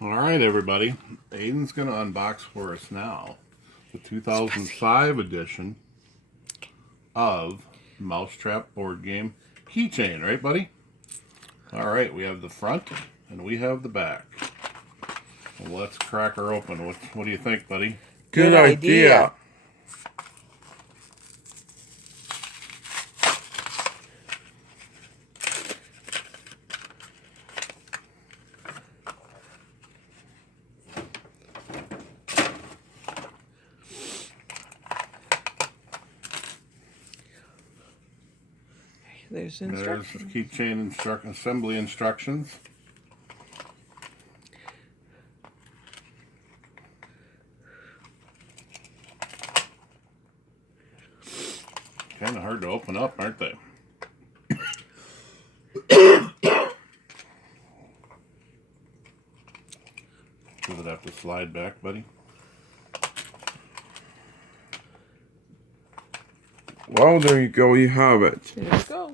All right, everybody. Aiden's going to unbox for us now the 2005 edition of Mousetrap board game Keychain, right, buddy? All right, we have the front and we have the back. Well, let's crack her open. What do you think, buddy? Good idea. There's instructions. There's Keychain assembly instructions. Kind of hard to open up, aren't they? Does it have to slide back, buddy? Well, there you go. You have it. There we go.